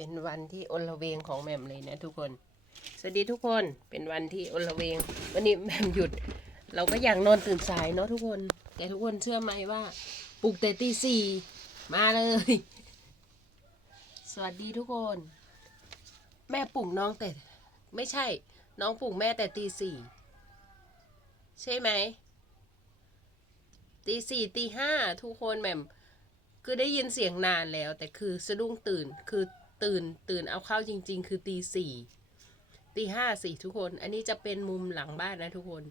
เป็นวันที่อลเวงของแม่มเลยนะทุกคน สวัสดีทุกคน เป็นวันที่อลเวง วันนี้แม่มหยุด เราก็อยากนอนตื่นสายเนาะทุกคน แต่ทุกคนเชื่อไหมว่าปลุกแต่ตีสี่มาเลย สวัสดีทุกคน แม่ปลุกน้องแต่ ไม่ใช่ น้องปลุกแม่แต่ตีสี่ใช่ไหมตีสี่ตีห้าทุกคนแม่มคือได้ยินเสียงนานแล้ว แต่คือสะดุ้งตื่นคือ ตื่นตื่นเอาเข้าจริง ๆ คือตีสี่ตีห้าสี่ทุกคน อันนี้จะเป็นมุมหลังบ้านนะทุกคน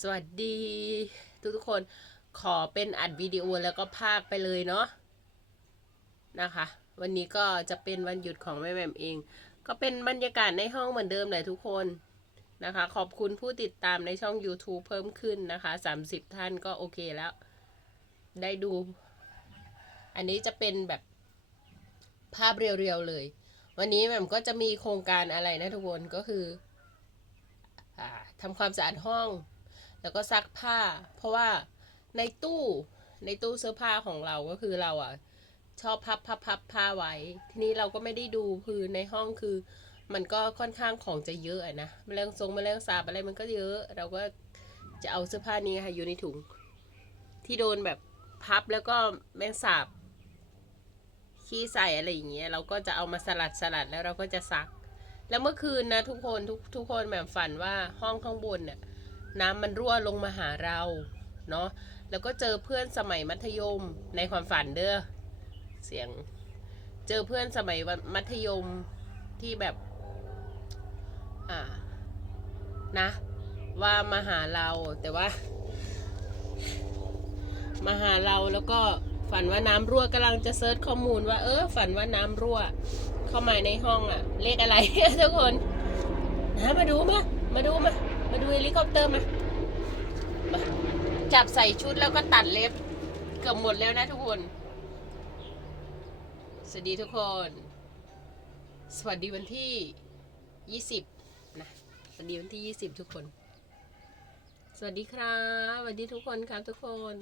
สวัสดีทุกทุกๆคนขอเป็นอัดวิดีโอแล้วก็พากไปเลยเนาะนะคะ วันนี้ก็จะเป็นวันหยุดของแม่แม่มเอง ก็เป็นบรรยากาศในห้องเหมือนเดิมเลยทุกคนนะคะ ขอบคุณผู้ติดตามในช่อง YouTube เพิ่มขึ้นนะคะ30 ท่านก็โอเคแล้ว ได้ดู อันนี้จะเป็นแบบ ภาพเรียวๆเลย วันนี้แหม่มก็จะมีโครงการอะไรนะทุกคนก็คืออทำความสะอาดห้อง แล้วก็ซักผ้า เพราะว่าในตู้ในตู้เสื้อผ้าของเราก็คือเราอะชอบพับพับพับผ้าไว้ ทีนี้เราก็ไม่ได้ดูคือในห้องคือ มันก็ค่อนข้างของจะเยอะอะนะแมลงทรงแมลงสาบอะไรมันก็เยอะ เราก็จะเอาเสื้อผ้านี้ค่ะอยู่ในถุง ที่โดนแบบพับแล้วก็แมงสาบ ขี้ใส่อะไรอย่างเงี้ยเราก็จะเอามาสลัดสลัดแล้วเราก็จะซัก แล้วเมื่อคืนนะทุกคนทุกทุกคนแบบฝันว่าห้องข้างบนเนี่ยน้ำมันรั่วลงมาหาเราเนาะแล้วก็เจอเพื่อนสมัยมัธยมในความฝันเด้อเสียง เจอเพื่อนสมัยมัธยมที่แบบ อ่านะ ว่ามาหาเราแต่ว่า มาหาเราแล้วก็ ฝันว่าน้ำรั่วกำลังจะเซิร์ชข้อมูลว่า เออ ฝันว่าน้ำรั่ว เข้ามาในห้องอะเลขอะไร ทุกคนนะมาดูมา มาดูมา มาดูเฮลิคอปเตอร์มามาจับใส่ชุดแล้วก็ตัดเล็บ เกือบหมดแล้วนะทุกคน สวัสดีทุกคน สวัสดีวันที่ยี่สิบนะ สวัสดีวันที่ยี่สิบทุกคน สวัสดีครับสวัสดีทุกคนครับทุกคน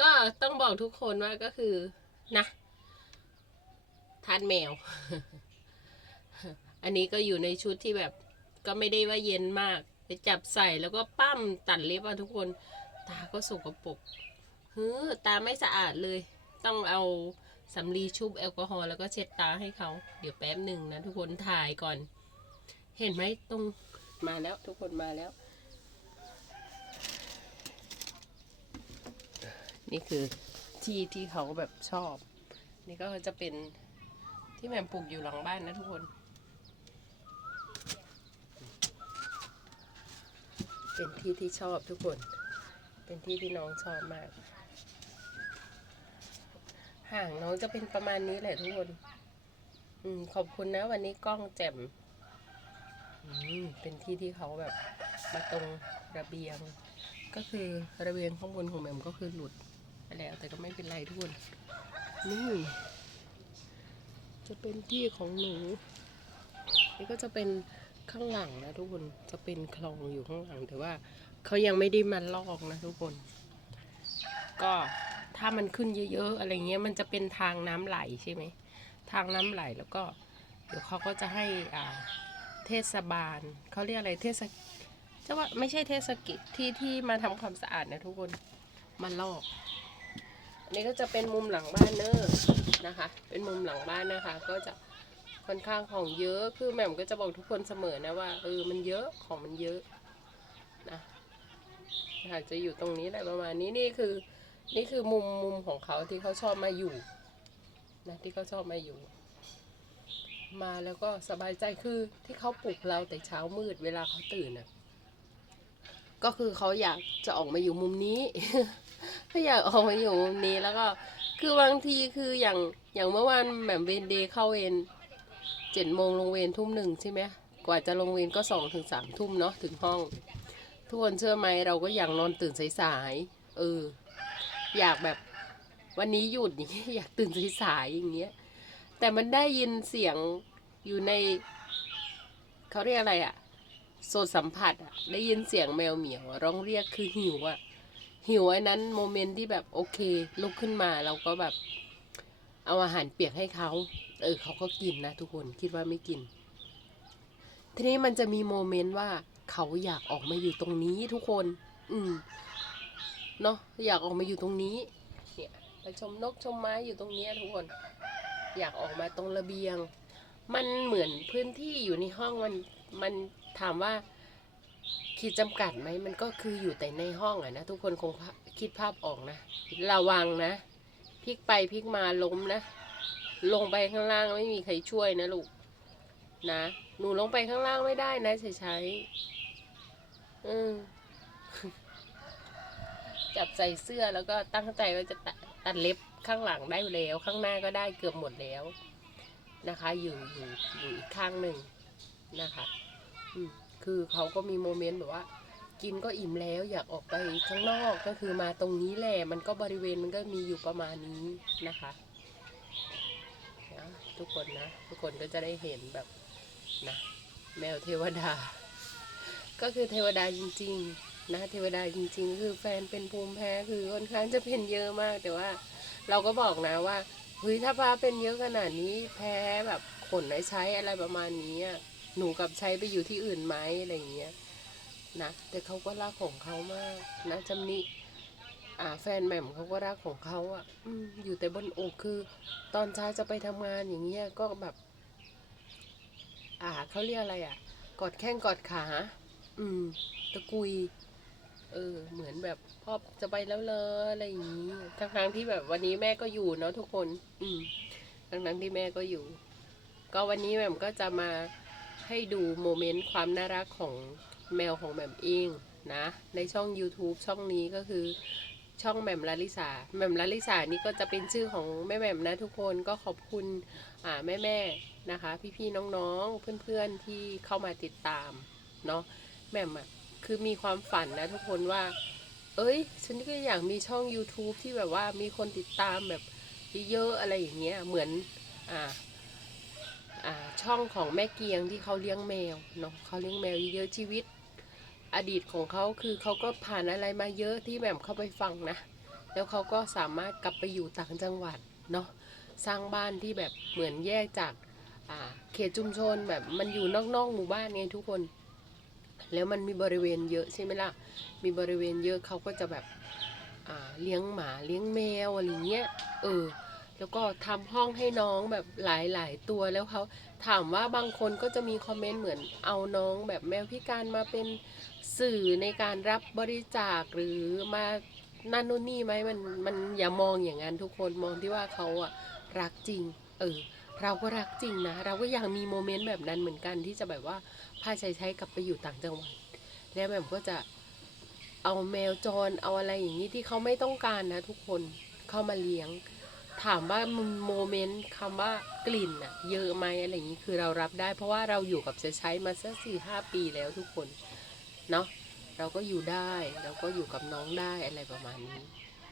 ก็ต้องบอกทุกคนว่าก็คือนะทานแมว อันนี้ก็อยู่ในชุดที่แบบ ก็ไม่ได้ว่าเย็นมาก ไปจับใส่แล้วก็ปั้มตัดเล็บอะทุกคน ตาก็สกปรกเฮ้อตาไม่สะอาดเลย ต้องเอาสำลีชุบแอลกอฮอล์แล้วก็เช็ดตาให้เขา เดี๋ยวแป๊บหนึ่งนะทุกคนถ่ายก่อน เห็นไหมตรงมาแล้วทุกคนมาแล้ว นี่คือที่ที่เขาแบบชอบ นี่ก็จะเป็นที่แม่มปลูกอยู่หลังบ้านนะทุกคน เป็นที่ที่ชอบทุกคน เป็นที่ที่น้องชอบมาก ห่างน้องจะเป็นประมาณนี้แหละทุกคน อืมขอบคุณนะวันนี้กล้องแจ่มอืมเป็นที่ที่เขาแบบมาตรงระเบียง ก็คือระเบียงข้างบนของแม่มก็คือหลุด ไปแล้วแต่ก็ไม่เป็นไรทุกคน นี่ จะเป็นที่ของหนู นี่ก็จะเป็นข้างหลังนะทุกคนจะเป็นคลองอยู่ข้างหลัง แต่ว่าเขายังไม่ได้มาลอกนะทุกคน ก็ถ้ามันขึ้นเยอะ ๆ อะไรเงี้ยมันจะเป็นทางน้ำไหลใช่ไหมทางน้ำไหลแล้วก็ เดี๋ยวเขาก็จะให้อ่าเทศบาลเขาเรียกอะไรเทศจะว่าไม่ใช่เทศกิจที่ที่มาทำความสะอาดนะทุกคนมาลอก นนี้ก็จะเป็นมุมหลังบ้านเนอร์นะคะ เป็นมุมหลังบ้านนะคะ ก็จะค่อนข้างของเยอะคือแม่มก็จะบอกทุกคนเสมอนะว่าเออมันเยอะของมันเยอะนะอาจจะอยู่ตรงนี้แหละประมาณนี้นี่คือ นี่คือมุมมุมของเขาที่เขาชอบมาอยู่นะที่เขาชอบมาอยู่ มาแล้วก็สบายใจคือที่เขาปลุกเราแต่เช้ามืดเวลาเขาตื่นน่ะก็คือเขาอยากจะออกมาอยู่มุมนี้ เขาอยากออกมาอยู่มุมนี้แล้วก็ คือบางทีคืออย่างอย่างเมื่อวานแบบเวนเดย์เข้าเวนเจ็ดโมงลงเวนทุ่มหนึ่งใช่ไหมกว่าจะลงเวนก็สองถึงสามทุ่มเนาะถึงห้อง ทุกคนเชื่อไหมเราก็อยากนอนตื่นสายๆเออ อยากแบบวันนี้หยุดอย่างเงี้ยอยากตื่นสายๆอย่างเงี้ยแต่มันได้ยินเสียงอยู่ในเขาเรียกอะไรอะโซนสัมผัสอะได้ยินเสียงแมวเหมียวร้องเรียกคือหิวอะ หิวไอ้นั้นโมเมนต์ที่แบบโอเค ลุกขึ้นมาเราก็แบบ เอาอาหารเปียกให้เขา เออเขาก็กินนะทุกคนคิดว่าไม่กิน ทีนี้มันจะมีโมเมนต์ว่าเขาอยากออกมาอยู่ตรงนี้ทุกคน อืมเนาะอยากออกมาอยู่ตรงนี้ เนี่ยไปชมนกชมไม้อยู่ตรงนี้ทุกคน อยากออกมาตรงระเบียง มันเหมือนพื้นที่อยู่ในห้องมันมันถามว่า ขีดจำกัดไหมมันก็คืออยู่แต่ในห้องอะนะทุกคนคงคิดภาพออกนะ ระวังนะพลิกไปพลิกมาล้มนะ ลงไปข้างล่างไม่มีใครช่วยนะลูกนะหนูลงไปข้างล่างไม่ได้นะใช้ใช้อืมจับใส่เสื้อแล้วก็ตั้งใจว่าจะตัดตัดเล็บข้างหลังได้แล้ว ข้างหน้าก็ได้เกือบหมดแล้วนะคะ อยู่อยู่อยู่อีกข้างหนึ่งนะคะ อืม คือเขาก็มีโมเมนต์แบบว่า กินก็อิ่มแล้วอยากออกไปข้างนอกก็คือมาตรงนี้แหละมันก็บริเวณมันก็มีอยู่ประมาณนี้นะคะนะทุกคนนะ ทุกคนก็จะได้เห็นแบบนะแมวเทวดา ก็คือเทวดาจริง ๆ นะเทวดาจริง ๆ คือแฟนเป็นภูมิแพ้คือค่อนข้างจะเป็นเยอะมากแต่ว่า เราก็บอกนะว่าเฮ้ยถ้าป้าเป็นเยอะขนาดนี้แพ้แบบขนไว้ใช้อะไรประมาณนี้อะ หนูกับใช้ไปอยู่ที่อื่นไหมอะไรอย่างเงี้ยนะแต่เขาก็รักของเขามากนะจำนี้อ่าแฟนแหม่มเขาก็รักของเขาอะอืมอยู่แต่บนอกคือ ตอนเช้าจะไปทำงานอย่างเงี้ยก็แบบ อ่าเขาเรียกอะไรอะ กอดแข้งกอดขา อืม ตะกุย เออ เหมือนแบบพ่อจะไปแล้วเลยอะไรอย่างนี้ทั้งทั้งที่แบบวันนี้แม่ก็อยู่เนาะทุกคน อืมทั้งทั้งที่แม่ก็อยู่ ก็วันนี้แหม่มก็จะมา ให้ดูโมเมนต์ความน่ารักของแมวของแหม่มเองนะ ในช่อง YouTube ช่องนี้ก็คือช่องแหม่มลาลิสาแหม่มลาลิสานี่ก็จะเป็นชื่อของแม่แหม่มนะทุกคนก็ขอบคุณอ่าแม่แม่นะคะ พี่ๆน้องๆเพื่อนๆที่เข้ามาติดตามเนาะแหม่มอะคือมีความฝันนะทุกคนว่า เอ้ย ฉันก็อยากมีช่อง YouTube ที่แบบว่ามีคนติดตามแบบเยอะๆอะไรอย่างเงี้ยเหมือนอ่า ช่องของแม่เกียงที่เขาเลี้ยงแมวเนาะเขาเลี้ยงแมวเยอะชีวิต อดีตของเขาคือเขาก็ผ่านอะไรมาเยอะที่แหม่มเข้าไปฟังนะ แล้วเขาก็สามารถกลับไปอยู่ต่างจังหวัดเนาะสร้างบ้านที่แบบเหมือนแยกจากเขตชุมชนแบบมันอยู่นอกๆหมู่บ้านไงทุกคน แล้วมันมีบริเวณเยอะใช่ไหมล่ะ มีบริเวณเยอะเขาก็จะแบบเลี้ยงหมาเลี้ยงแมวอะไรเงี้ยเออ แล้วก็ทำห้องให้น้องแบบหลายๆตัวแล้วเขาถามว่าบางคนก็จะมีคอมเมนต์เหมือนเอาน้องแบบแมวพิการมาเป็นสื่อในการรับบริจาคหรือมานั่นนู่นนี่ไหมมันมันอย่ามองอย่างนั้นทุกคนมองที่ว่าเขาอะรักจริง เออ เราก็รักจริงนะ เราก็อยากมีโมเมนต์แบบนั้นเหมือนกันที่จะแบบว่าพาชัยชัยกลับไปอยู่ต่างจังหวัดแล้วแบบก็จะเอาแมวจรเอาอะไรอย่างนี้ที่เขาไม่ต้องการนะทุกคนเข้ามาเลี้ยง ถามว่าโมเมนต์คำว่ากลิ่นอะเยอะไหมอะไรอย่างนี้คือเรารับได้ เพราะว่าเราอยู่กับชัยชัยมาสักสี่ห้าปีแล้วทุกคนเนาะเราก็อยู่ได้เราก็อยู่กับน้องได้อะไรประมาณนี้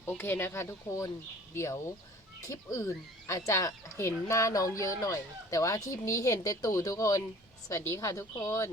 โอเคนะคะทุกคนเดี๋ยวคลิปอื่นอาจจะเห็นหน้าน้องเยอะหน่อย แต่ว่าคลิปนี้เห็นแต่ตู่ทุกคน สวัสดีค่ะทุกคน